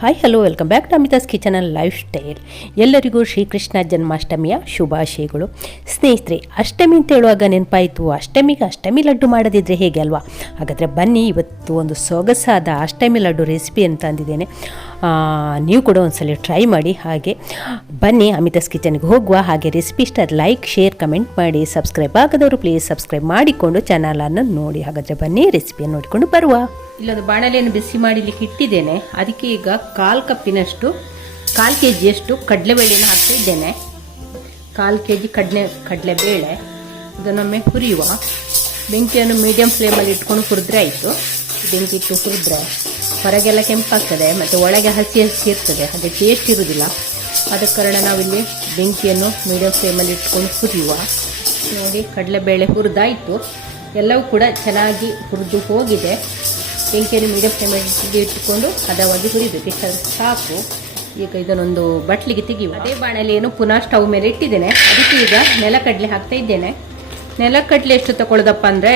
Hi hello welcome back to Amitha's kitchen and lifestyle ಎಲ್ಲರಿಗೂ ಶ್ರೀಕೃಷ್ಣ ಜನ್ಮಾಷ್ಟಮಿಯ ಶುಭಾಶಯಗಳು. ಸ್ನೇಹಿತರೆ, ಅಷ್ಟಮಿ ಅಂತ ಹೇಳುವಾಗ ನೆನಪಾಯಿತು. ಅಷ್ಟಮಿಗೆ ಅಷ್ಟಮಿ ಲಡ್ಡು ಮಾಡದಿದ್ದರೆ ಹೇಗೆ ಅಲ್ವಾ? ಹಾಗಾದರೆ ಬನ್ನಿ, ಇವತ್ತು ಒಂದು ಸೊಗಸಾದ ಅಷ್ಟಮಿ ಲಡ್ಡು ರೆಸಿಪಿ ಅಂತ ಅಂದಿದ್ದೇನೆ. ನೀವು ಕೂಡ ಒಂದ್ಸಲ ಟ್ರೈ ಮಾಡಿ ಹಾಗೆ. ಬನ್ನಿ, ಅಮಿತಾಸ್ ಕಿಚನ್ಗೆ ಹೋಗುವ ಹಾಗೆ ರೆಸಿಪಿ ಇಷ್ಟ ಲೈಕ್ ಶೇರ್ ಕಮೆಂಟ್ ಮಾಡಿ. ಸಬ್ಸ್ಕ್ರೈಬ್ ಆಗದವರು ಪ್ಲೀಸ್ ಸಬ್ಸ್ಕ್ರೈಬ್ ಮಾಡಿಕೊಂಡು ಚಾನಲನ್ನು ನೋಡಿ. ಹಾಗಾದರೆ ಬನ್ನಿ ರೆಸಿಪಿಯನ್ನು ನೋಡಿಕೊಂಡು ಬರುವ. ಇಲ್ಲೊಂದು ಬಾಣಲೆಯನ್ನು ಬಿಸಿ ಮಾಡಲಿಕ್ಕೆ ಇಟ್ಟಿದ್ದೇನೆ. ಅದಕ್ಕೆ ಈಗ ಕಾಲು ಕಪ್ಪಿನಷ್ಟು, ಕಾಲು ಕೆ ಜಿಯಷ್ಟು ಕಡಲೆಬೇಳೆಯನ್ನು ಹಾಕ್ತಾ ಇದ್ದೇನೆ. ಕಾಲು ಕೆ ಜಿ ಕಡಲೆ, ಕಡಲೆಬೇಳೆ ಇದನ್ನೊಮ್ಮೆ ಹುರಿಯುವ. ಬೆಂಕಿಯನ್ನು ಮೀಡಿಯಂ ಫ್ಲೇಮಲ್ಲಿ ಇಟ್ಕೊಂಡು ಹುರಿದ್ರೆ ಆಯಿತು. ಬೆಂಕಿ ಇಟ್ಟು ಹುರಿದ್ರೆ ಹೊರಗೆಲ್ಲ ಕೆಂಪಾಗ್ತದೆ, ಮತ್ತು ಒಳಗೆ ಹಸಿ ಹಸಿ ಇರ್ತದೆ. ಅದೇ ಟೇಸ್ಟ್ ಇರುವುದಿಲ್ಲ. ಆದ ಕಾರಣ ನಾವಿಲ್ಲಿ ಬೆಂಕಿಯನ್ನು ಮೀಡಿಯಂ ಫ್ಲೇಮಲ್ಲಿ ಇಟ್ಕೊಂಡು ಹುರಿಯುವ. ನೋಡಿ, ಕಡಲೆಬೇಳೆ ಹುರಿದಾಯಿತು. ಎಲ್ಲವೂ ಕೂಡ ಚೆನ್ನಾಗಿ ಹುರಿದು ಹೋಗಿದೆ. ಬೆಂಕಿಯನ್ನು ಮೀಡಿಯಂ ಫ್ಲೇಮಲ್ಲಿ ಇಟ್ಟುಕೊಂಡು ಹದವಾಗಿ ಹುರಿಬೇಕು ಸಾಕು. ಈಗ ಇದನ್ನೊಂದು ಬಟ್ಲಿಗೆ ತೆಗೆಯುವ. ಅದೇ ಬಾಣಲೆಯನ್ನು ಪುನಃ ಸ್ಟವ್ ಮೇಲೆ ಇಟ್ಟಿದ್ದೇನೆ. ಅದಕ್ಕೆ ಈಗ ನೆಲಕಡಲೆ ಹಾಕ್ತಾ ಇದ್ದೇನೆ. ನೆಲಕಡಲೆ ಎಷ್ಟು ತಗೊಳ್ಳೋದಪ್ಪ ಅಂದರೆ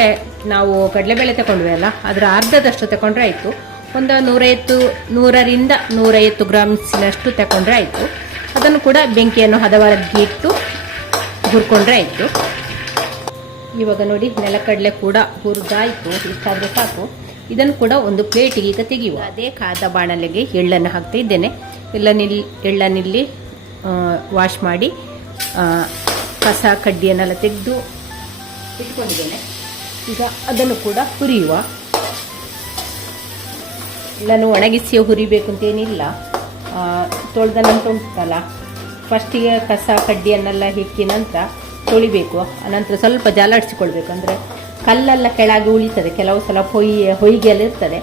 ನಾವು ಕಡಲೆಬೇಳೆ ತಗೊಂಡ್ವಿ ಅಲ್ಲ, ಅದರ ಅರ್ಧದಷ್ಟು ತಗೊಂಡ್ರೆ ಆಯಿತು. ಒಂದು ನೂರೈವತ್ತು ನೂರರಿಂದ ನೂರೈವತ್ತು ಗ್ರಾಮ್ಸಿನಷ್ಟು ತಗೊಂಡ್ರೆ ಆಯಿತು. ಅದನ್ನು ಕೂಡ ಬೆಂಕಿಯನ್ನು ಹದವಾಗಿ ಇಟ್ಟು ಹುರ್ಕೊಂಡ್ರೆ ಆಯಿತು. ಇವಾಗ ನೋಡಿ, ನೆಲಕಡಲೆ ಕೂಡ ಹುರಿದಾಯಿತು. ಇಷ್ಟಾದರೆ ಸಾಕು. ಇದನ್ನು ಕೂಡ ಒಂದು ಪ್ಲೇಟಿಗೆ ಈಗ ತೆಗೆಯುವ. ಅದೇ ಕಾದ ಬಾಣಲೆಗೆ ಎಳ್ಳನ್ನು ಹಾಕ್ತಾ ಇದ್ದೇನೆ. ಎಳ್ಳನಿಲ್ಲಿ ಎಳ್ಳನಿಲ್ಲಿ ವಾಶ್ ಮಾಡಿ ಕಸ, ಕಡ್ಡಿಯನ್ನೆಲ್ಲ ತೆಗೆದು ಇಟ್ಕೊಂಡಿದ್ದೇನೆ. ಈಗ ಅದನ್ನು ಕೂಡ ಹುರಿಯುವ. ಎಲ್ಲನು ಒಣಗಿಸಿ ಹುರಿಬೇಕು ಅಂತೇನಿಲ್ಲ ತೊಳೆದ ನಂತರ ಉಂಟಲ್ಲ, ಫಸ್ಟಿಗೆ ಕಸ, ಕಡ್ಡಿಯನ್ನೆಲ್ಲ ಹಿಕ್ಕಿ ನಂತರ ತೊಳಿಬೇಕು. ಆನಂತರ ಸ್ವಲ್ಪ ಜಾಲಾಡಿಸಿಕೊಳ್ಬೇಕು. ಅಂದರೆ ಕಲ್ಲೆಲ್ಲ ಕೆಳಗೆ ಉಳಿತದೆ. ಕೆಲವು ಸಲ ಹೊಯ್, ಹೊಯ್ಗೆಲ್ಲ ಇರ್ತದೆ.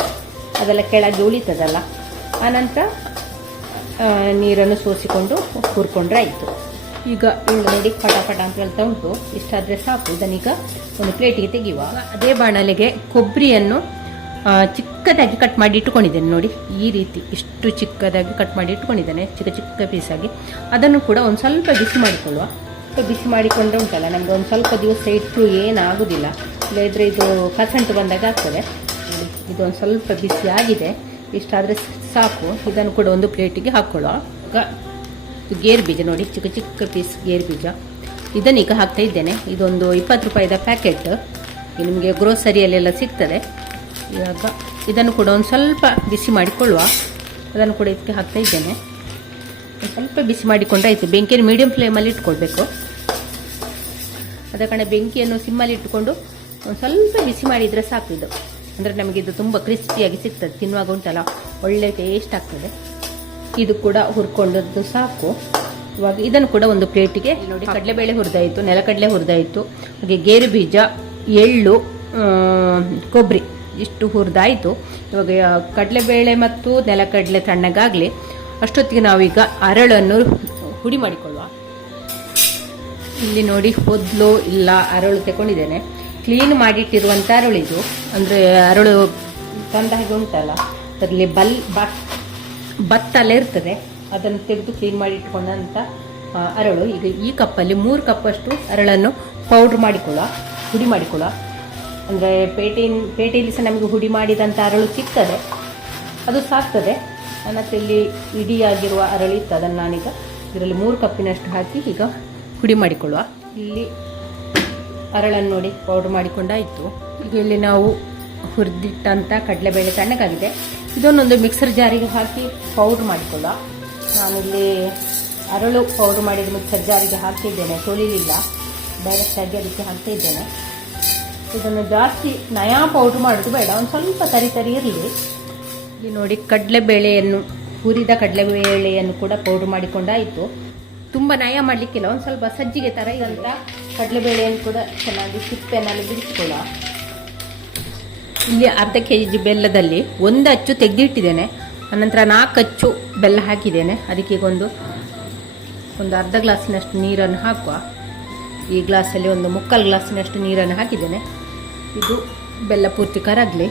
ಅದೆಲ್ಲ ಕೆಳಗೆ ಉಳಿತದಲ್ಲ. ಆನಂತರ ನೀರನ್ನು ಸೋಸಿಕೊಂಡು ಹುರ್ಕೊಂಡ್ರೆ ಆಯಿತು. ಈಗ ಇಳು ನೋಡಿ ಪಟ ಪಟ ಅಂತ ಹೇಳ್ತಾ ಉಂಟು. ಇಷ್ಟಾದರೆ ಸಾಕು. ಇದನ್ನೀಗ ಒಂದು ಪ್ಲೇಟಿಗೆ ತೆಗೆಯುವ. ಅದೇ ಬಾಣಲೆಗೆ ಕೊಬ್ಬರಿಯನ್ನು ಚಿಕ್ಕದಾಗಿ ಕಟ್ ಮಾಡಿ ಇಟ್ಕೊಂಡಿದ್ದೇನೆ ನೋಡಿ. ಈ ರೀತಿ ಇಷ್ಟು ಚಿಕ್ಕದಾಗಿ ಕಟ್ ಮಾಡಿ ಇಟ್ಕೊಂಡಿದ್ದೇನೆ ಚಿಕ್ಕ ಚಿಕ್ಕ ಪೀಸಾಗಿ ಅದನ್ನು ಕೂಡ ಒಂದು ಸ್ವಲ್ಪ ಬಿಸಿ ಮಾಡಿಕೊಳ್ಳುವ. ಸ್ವಲ್ಪ ಬಿಸಿ ಮಾಡಿಕೊಂಡ್ರೆ ಉಂಟಲ್ಲ, ನಮಗೆ ಒಂದು ಸ್ವಲ್ಪ ದಿವಸ ಇಟ್ಟು ಏನಾಗೋದಿಲ್ಲ. ಇಲ್ಲದ್ರೆ ಇದು ಕಸಂಟು ಬಂದಾಗ ಆಗ್ತದೆ. ಇದು ಒಂದು ಸ್ವಲ್ಪ ಬಿಸಿ ಆಗಿದೆ. ಇಷ್ಟಾದರೆ ಸಾಕು. ಇದನ್ನು ಕೂಡ ಒಂದು ಪ್ಲೇಟಿಗೆ ಹಾಕ್ಕೊಳ್ಳುವ ಈಗ ಇದು ಗೇರು ಬೀಜ ನೋಡಿ, ಚಿಕ್ಕ ಚಿಕ್ಕ ಪೀಸ್ ಗೇರು ಬೀಜ. ಇದನ್ನೀಗ ಹಾಕ್ತಾ ಇದ್ದೇನೆ. ಇದೊಂದು ಇಪ್ಪತ್ತು ರೂಪಾಯಿದ ಪ್ಯಾಕೆಟ್. ನಿಮಗೆ ಗ್ರೋಸರಿಯಲ್ಲೆಲ್ಲ ಸಿಗ್ತದೆ. ಇವಾಗ ಇದನ್ನು ಕೂಡ ಒಂದು ಸ್ವಲ್ಪ ಬಿಸಿ ಮಾಡಿಕೊಳ್ಳುವ. ಅದನ್ನು ಕೂಡ ಇದಕ್ಕೆ ಹಾಕ್ತಾ ಇದ್ದೇನೆ. ಸ್ವಲ್ಪ ಬಿಸಿ ಮಾಡಿಕೊಂಡ್ರೆ ಆಯಿತು ಬೆಂಕಿಯನ್ನು ಮೀಡಿಯಂ ಫ್ಲೇಮಲ್ಲಿ ಇಟ್ಕೊಳ್ಬೇಕು. ಅದ ಕಾರಣ ಬೆಂಕಿಯನ್ನು ಸಿಮ್ಮಲ್ಲಿ ಇಟ್ಟುಕೊಂಡು ಒಂದು ಸ್ವಲ್ಪ ಬಿಸಿ ಮಾಡಿದರೆ ಸಾಕು ಇದು. ಅಂದರೆ ನಮಗೆ ಇದು ತುಂಬ ಕ್ರಿಸ್ಪಿಯಾಗಿ ಸಿಗ್ತದೆ. ತಿನ್ನುವಾಗ ಉಂಟಲ್ಲ ಒಳ್ಳೆ ಟೇಸ್ಟ್ ಆಗ್ತದೆ. ಇದು ಕೂಡ ಹುರ್ಕೊಂಡದ್ದು ಸಾಕು. ಇವಾಗ ಇದನ್ನು ಕೂಡ ಒಂದು ಪ್ಲೇಟಿಗೆ ನೋಡಿ ಕಡಲೆಬೇಳೆ ಹುರಿದಾಯಿತು ನೆಲಕಡಲೆ ಹುರಿದಾಯಿತು ಹಾಗೆ ಗೇರು ಬೀಜ ಎಳ್ಳು ಕೊಬ್ಬರಿ ಇಷ್ಟು ಹುರಿದಾಯಿತು. ಇವಾಗ ಕಡಲೆಬೇಳೆ ಮತ್ತು ನೆಲಕಡಲೆ ತಣ್ಣಗಾಗಲಿ ಅಷ್ಟೊತ್ತಿಗೆ ನಾವೀಗ ಅರಳನ್ನು ಹುಡಿ ಮಾಡಿಕೊಳ್ಳುವ ಇಲ್ಲಿ ನೋಡಿ ಹೊದ್ಲು ಇಲ್ಲ ಅರಳು ತಗೊಂಡಿದ್ದೇನೆ ಕ್ಲೀನ್ ಮಾಡಿಟ್ಟಿರುವಂಥ ಅರಳು ಇದು. ಅಂದರೆ ಅರಳು ತಂದ ಹಾಗೆ ಉಂಟಲ್ಲ. ಅದರಲ್ಲಿ ಬಲ್ ಬತ್ ಬತ್ತಲ್ಲೇ ಇರ್ತದೆ. ಅದನ್ನು ತೆಗೆದು ಕ್ಲೀನ್ ಮಾಡಿ ಇಟ್ಕೊಂಡಂಥ ಅರಳು. ಈಗ ಈ ಕಪ್ಪಲ್ಲಿ ಮೂರು ಕಪ್ಪಷ್ಟು ಅರಳನ್ನು ಪೌಡ್ರ್ ಮಾಡಿಕೊಳ್ಳೋ ಹುಡಿ ಮಾಡಿಕೊಳ್ಳುವ. ಅಂದರೆ ಪೇಟೆಯಿಂದ ಪೇಟೆಯಲ್ಲಿ ಸಹ ನಮಗೆ ಹುಡಿ ಮಾಡಿದಂಥ ಅರಳು ಸಿಗ್ತದೆ. ಅದು ಸಾಕ್ತದೆ. ನನ್ನ ಇಲ್ಲಿ ಇಡಿಯಾಗಿರುವ ಅರಳಿತ್ತು ಅದನ್ನು ನಾನೀಗ ಇದರಲ್ಲಿ ಮೂರು ಕಪ್ಪಿನಷ್ಟು ಹಾಕಿ ಈಗ ಹುಡಿ ಮಾಡಿಕೊಳ್ಳುವ. ಇಲ್ಲಿ ಅರಳನ್ನು ನೋಡಿ ಪೌಡ್ರ್ ಮಾಡಿಕೊಂಡಾಯಿತು. ಈಗ ಇಲ್ಲಿ ನಾವು ಹುರಿದಿಟ್ಟಂಥ ಕಡಲೆಬೇಳೆ ತಣ್ಣಗಾಗಿದೆ ಇದನ್ನೊಂದು ಮಿಕ್ಸರ್ ಜಾರಿಗೆ ಹಾಕಿ ಪೌಡ್ರ್ ಮಾಡಿಕೊಳ್ಳುವ. ನಾನಿಲ್ಲಿ ಅರಳು ಪೌಡ್ರ್ ಮಾಡಿದ ಮಿಕ್ಸರ್ ಜಾರಿಗೆ ಹಾಕ್ತಿದ್ದೇನೆ ತೊಳಿಲಿಲ್ಲ. ಡೈರೆಕ್ಟಾಗಿ ಅದಕ್ಕೆ ಹಾಕ್ತಾ ಇದ್ದೇನೆ. ಇದನ್ನು ಜಾಸ್ತಿ ನಯಾ ಪೌಡ್ರ್ ಮಾಡೋದು ಬೇಡ, ಒಂದು ಸ್ವಲ್ಪ ತರಿ ತರಿ ಇರಲಿ. ಇಲ್ಲಿ ನೋಡಿ ಕಡಲೆಬೇಳೆಯನ್ನು, ಹುರಿದ ಕಡಲೆಬೇಳೆಯನ್ನು ಕೂಡ ಪೌಡ್ರ್ ಮಾಡಿಕೊಂಡಾಯಿತು. ತುಂಬ ನಯ ಮಾಡಲಿಕ್ಕಿಲ್ಲ. ಒಂದು ಸ್ವಲ್ಪ ಸಜ್ಜಿಗೆ ಥರ ಇದಂತ ಕಡಲೆಬೇಳೆಯನ್ನು ಕೂಡ ಚೆನ್ನಾಗಿ ಸಿಪ್ಪೆನಲ್ಲಿ ಬಿಡಿಸ್ಕೊಳ್ಳ ಇಲ್ಲಿ ಅರ್ಧ ಕೆ ಜಿ ಬೆಲ್ಲದಲ್ಲಿ ಒಂದು ಅಚ್ಚು ತೆಗೆದಿಟ್ಟಿದ್ದೇನೆ. ಆನಂತರ ನಾಲ್ಕು ಅಚ್ಚು ಬೆಲ್ಲ ಹಾಕಿದ್ದೇನೆ. ಅದಕ್ಕೆ ಒಂದು ಒಂದು ಅರ್ಧ ಗ್ಲಾಸಿನಷ್ಟು ನೀರನ್ನು ಹಾಕುವ. ಈ ಗ್ಲಾಸಲ್ಲಿ ಒಂದು ಮುಕ್ಕಾಲು ಗ್ಲಾಸಿನಷ್ಟು ನೀರನ್ನು ಹಾಕಿದ್ದೇನೆ. ಇದು ಬೆಲ್ಲ ಪೂರ್ತಿ ಕರಗಲಿ.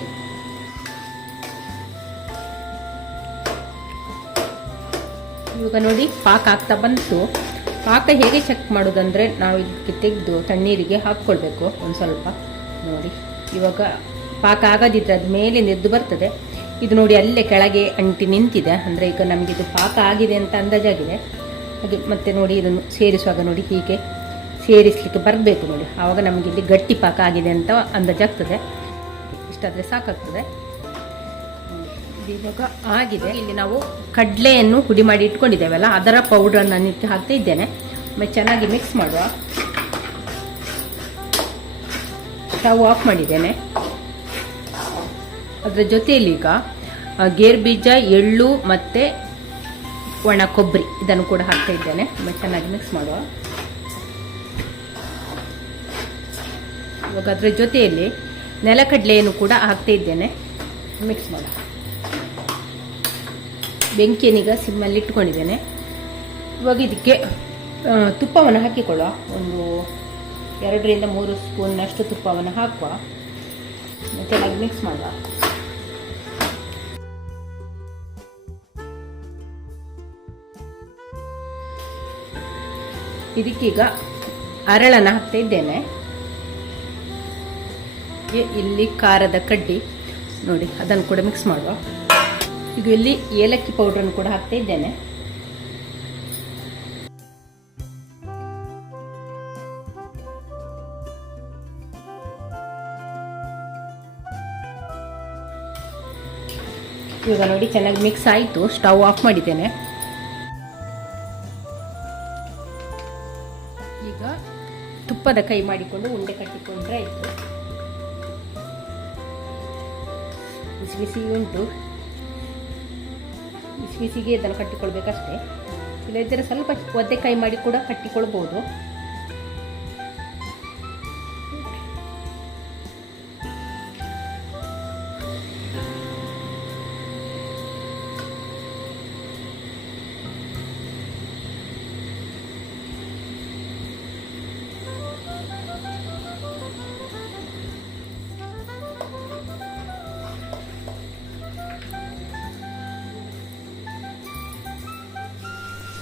ಇವಾಗ ನೋಡಿ ಪಾಕ ಆಗ್ತಾ ಬಂತು. ಪಾಕ ಹೇಗೆ ಚೆಕ್ ಮಾಡೋದಂದರೆ ನಾವು ಇದಕ್ಕೆ ತೆಗೆದು ತಣ್ಣೀರಿಗೆ ಹಾಕ್ಕೊಳ್ಬೇಕು. ಒಂದು ಸ್ವಲ್ಪ ನೋಡಿ. ಇವಾಗ ಪಾಕ ಆಗದಿದ್ದರೆ ಅದು ಮೇಲೆ ನೆದ್ದು ಬರ್ತದೆ. ಇದು ನೋಡಿ ಅಲ್ಲೇ ಕೆಳಗೆ ಅಂಟಿ ನಿಂತಿದೆ. ಅಂದರೆ ಈಗ ನಮಗೆ ಇದು ಪಾಕ ಆಗಿದೆ ಅಂತ ಅಂದಾಜಾಗಿದೆ. ಅದು ಮತ್ತೆ ನೋಡಿ ಇದನ್ನು ಸೇರಿಸುವಾಗ ನೋಡಿ ಹೀಗೆ ಸೇರಿಸಲಿಕ್ಕೆ ಬರಬೇಕು ನೋಡಿ. ಆವಾಗ ನಮಗೆ ಇಲ್ಲಿ ಗಟ್ಟಿ ಪಾಕ ಆಗಿದೆ ಅಂತ ಅಂದಾಜಾಗ್ತದೆ. ಇಷ್ಟಾದರೆ ಸಾಕಾಗ್ತದೆ. ಇವಾಗ ಆಗಿದೆ. ಇಲ್ಲಿ ನಾವು ಕಡಲೆಯನ್ನು ಹುಡಿ ಮಾಡಿ ಇಟ್ಕೊಂಡಿದ್ದೇವಲ್ಲ, ಅದರ ಪೌಡರ್ ನಾನು ಇಟ್ಟು ಹಾಕ್ತಾ ಇದ್ದೇನೆ. ಚೆನ್ನಾಗಿ ಮಿಕ್ಸ್ ಮಾಡುವ. ಸ್ಟವ್ ಆಫ್ ಮಾಡಿದ್ದೇನೆ. ಅದರ ಜೊತೆಯಲ್ಲಿ ಈಗ ಗೇರ್ ಬೀಜ, ಎಳ್ಳು ಮತ್ತು ಒಣ ಕೊಬ್ಬರಿ ಇದನ್ನು ಕೂಡ ಹಾಕ್ತಾ ಇದ್ದೇನೆ. ಚೆನ್ನಾಗಿ ಮಿಕ್ಸ್ ಮಾಡುವ. ಇವಾಗ ಅದರ ಜೊತೆಯಲ್ಲಿ ನೆಲಕಡಲೆಯನ್ನು ಕೂಡ ಹಾಕ್ತಾ ಇದ್ದೇನೆ. ಮಿಕ್ಸ್ ಮಾಡುವ. ಬೆಂಕಿಯನ್ನೀಗ ಸಿಮ್ಮಲ್ಲಿ ಇಟ್ಕೊಂಡಿದ್ದೇನೆ. ಇವಾಗ ಇದಕ್ಕೆ ತುಪ್ಪವನ್ನು ಹಾಕಿಕೊಳ್ಳುವ. ಒಂದು ಎರಡರಿಂದ ಮೂರು ಸ್ಪೂನ್ನಷ್ಟು ತುಪ್ಪವನ್ನು ಹಾಕುವ. ಚೆನ್ನಾಗಿ ಮಿಕ್ಸ್ ಮಾಡುವ. ಇದಕ್ಕೀಗ ಅರಳನ್ನು ಹಾಕ್ತಾ ಇದ್ದೇನೆ. ಇಲ್ಲಿ ಖಾರದ ಕಡ್ಡಿ. ನೋಡಿ, ಅದನ್ನು ಕೂಡ ಮಿಕ್ಸ್ ಮಾಡುವ. ಈಗ ಇಲ್ಲಿ ಏಲಕ್ಕಿ ಪೌಡ್ರನ್ನು ಕೂಡ ಹಾಕ್ತಾ ಇದ್ದೇನೆ. ಇವಾಗ ನೋಡಿ ಚೆನ್ನಾಗಿ ಮಿಕ್ಸ್ ಆಯಿತು. ಸ್ಟವ್ ಆಫ್ ಮಾಡಿದ್ದೇನೆ. ಈಗ ತುಪ್ಪದ ಕೈ ಮಾಡಿಕೊಂಡು ಉಂಡೆ ಕಟ್ಟಿಕೊಂಡ್ರೆ ಆಯಿತು. ಬಿಸಿ ಬಿಸಿ ಉಂಟು. ಬಿಸಿ ಬಿಸಿಗೆ ಇದನ್ನು ಕಟ್ಟಿಕೊಳ್ಬೇಕಷ್ಟೇ ಇಲ್ಲದಿದ್ದರೆ ಸ್ವಲ್ಪ ಒದ್ದೆ ಕೈ ಮಾಡಿ ಕೂಡ ಕಟ್ಟಿಕೊಳ್ಬೋದು.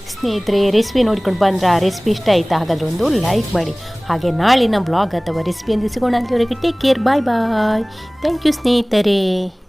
ಸ್ನೇಹಿತರೆ ರೆಸಿಪಿ ನೋಡಿಕೊಂಡು ಬಂದ್ರೆ ಆ ರೆಸಿಪಿ ಇಷ್ಟ ಆಯಿತಾ? ಹಾಗಾದ್ರೆ ಒಂದು ಲೈಕ್ ಮಾಡಿ. ಹಾಗೆ ನಾಳಿನ ಬ್ಲಾಗ್ ಅಥವಾ ರೆಸಿಪಿಯನ್ನು ಸಿಗೋಣ ಅವರಿಗೆ take care bye bye thank you ಸ್ನೇಹಿತರೆ.